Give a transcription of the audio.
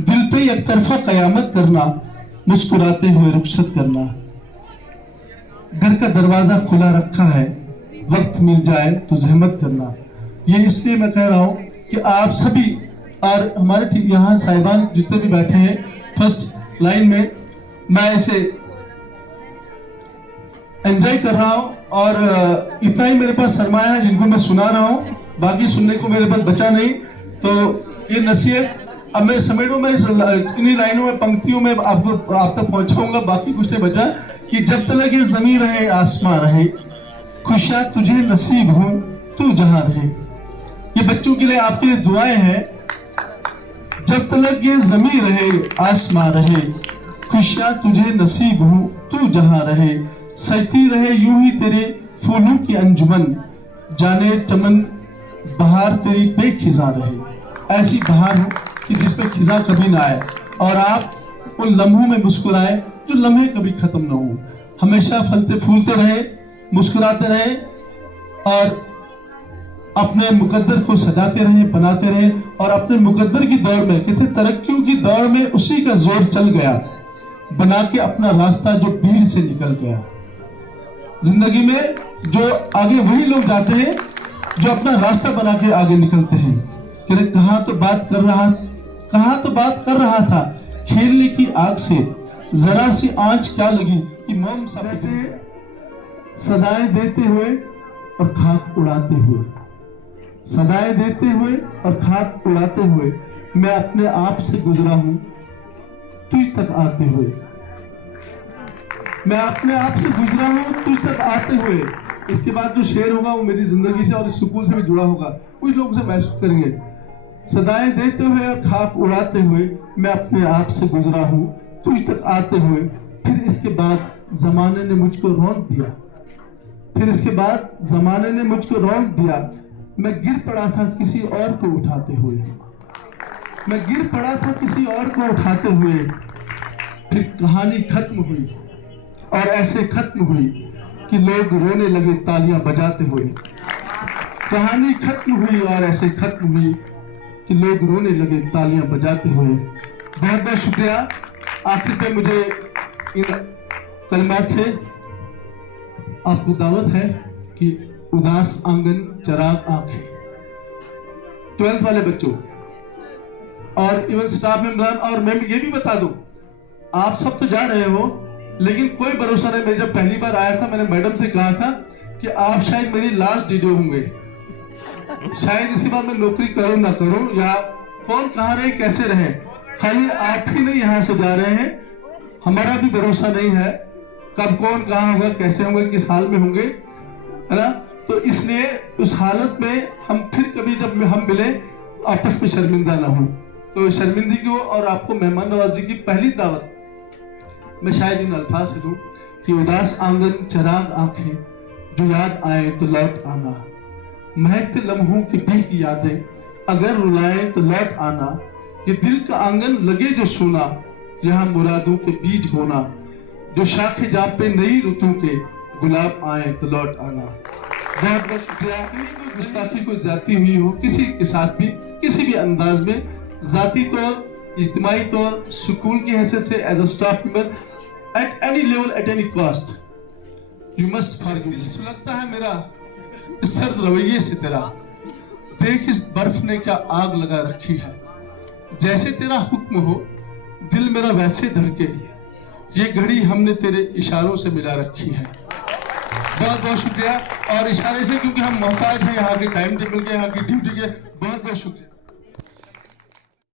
दिल पे एक तरफा कयामत करना, मुस्कुराते हुए रुखसत करना। घर का दरवाजा खुला रखा है, वक्त मिल जाए तो जहमत करना। ये इसलिए मैं कह रहा हूं कि आप सभी और हमारे यहाँ साहिबान जितने भी बैठे हैं फर्स्ट लाइन में, मैं इसे एंजॉय कर रहा हूं और इतना ही मेरे पास सरमाया है जिनको मैं सुना रहा हूं, बाकी सुनने को मेरे पास बचा नहीं। तो ये नसीहत अब मैं समेटूं, मैं इन्हीं लाइनों में पंक्तियों में आपको आप तक पहुंचाऊंगा, बाकी कुछ नहीं बचा। कि जब तक ये जमीन रहे आसमां रहे, खुशियां तुझे नसीब हो तू जहां रहे। ये बच्चों के लिए आपके लिए दुआएं हैं। जब तक ये जमीन रहे आसमां रहे, खुशियां तुझे नसीब हो तू जहां रहे। सजती रहे यूं ही तेरे फूलों की अंजुमन, जाने चमन बहार तेरी बेखिजा रहे। ऐसी बहार हो कि जिसपे खिजा कभी ना आए और आप उन लम्हों में मुस्कुराए जो लम्हे कभी खत्म ना हो। हमेशा फलते फूलते रहे, मुस्कुराते रहे और अपने मुकद्दर को सजाते रहे, बनाते रहे। और अपने मुकद्दर की दौड़ में, कहते तरक्कियों की दौड़ में उसी का जोर चल गया, बना के अपना रास्ता जो भीड़ से निकल गया। जिंदगी में जो आगे वही लोग जाते हैं जो अपना रास्ता बना के आगे निकलते हैं। कहाँ तो बात कर रहा था खेलने की आग से, जरा सी आंच क्या लगी कि मोम सा सदाएं देते हुए और खाक उड़ाते हुए, सदाएं देते हुए और खाक उड़ाते हुए मैं अपने आप से गुजरा हूं तुझ तक आते हुए। मैं अपने आप से गुजरा हूं तुझ तक आते हुए। इसके बाद जो शेर होगा वो मेरी जिंदगी से और इस सुकून से भी जुड़ा होगा, कुछ लोग उसे महसूस करेंगे। सदाएं देते हुए और खाक उड़ाते हुए मैं अपने आप से गुजरा हूं तुझ तक आते हुए। फिर इसके बाद जमाने ने मुझको रौंद दिया, फिर इसके बाद जमाने ने मुझको रौंद दिया। मैं गिर पड़ा था किसी और को उठाते हुए, मैं गिर पड़ा था किसी और को उठाते हुए। फिर कहानी खत्म हुई और ऐसे खत्म हुई कि लोग रोने लगे तालियां बजाते हुए। कहानी खत्म हुई और ऐसे खत्म हुई कि लोग रोने लगे तालियां बजाते हुए। बहुत बहुत शुक्रिया। आखिर पे मुझे इन कलमात से आपको दावत है कि उदास आंगन चराग आंखें, 12th वाले बच्चों और इवन स्टाफ मेंबर, और मैं ये भी बता दूं, आप सब तो जा रहे हो लेकिन कोई भरोसा नहीं। मैं जब पहली बार आया था मैंने मैडम से कहा था कि आप शायद मेरी लास्ट वीडियो होंगे, शायद इसके बाद मैं नौकरी करूं ना करूं या कौन कहां रहे कैसे रहे, खाली आप ही नहीं यहाँ से जा रहे हैं, हमारा भी भरोसा नहीं है कब कौन कहां होगा, कैसे होंगे, किस हाल में होंगे, है ना। तो इसलिए उस हालत में हम फिर कभी जब हम मिले आपस में शर्मिंदा ना हो। तो शर्मिंदगी को और आपको मेहमान नवाजी की पहली दावत मैं शायद इन अल्फाज से दूं कि उदास आंगन चराग आंखें, जो याद आए तो लौट आना। महकते लम्हों की भीग यादें, अगर रुलाए तो लौट आना। ये दिल का आंगन लगे जो सोना, यहाँ मुरादों के बीज बोना। जो शाखे जापे नई रुतों के, गुलाब आए तो लौट आना। बहुत बहुत शुक्रिया। कोई गुस्ताखी कोई जाती हुई हो किसी के साथ भी किसी भी अंदाज में, जाती तौर इज्तिमाई तौर सुकून की हैसियत से as a staff member at any level at any cost, you must forgive. लगता है मेरा इस सर्द रवैये से तेरा, देख इस बर्फ ने क्या आग लगा रखी है। जैसे तेरा हुक्म हो दिल मेरा वैसे धड़के, ये घड़ी हमने तेरे इशारों से मिला रखी है। बहुत बहुत शुक्रिया। और इशारे से क्योंकि हम मोहताज हैं यहाँ के टाइम टेबल के, यहाँ की ड्यूटी के, बहुत बहुत शुक्रिया।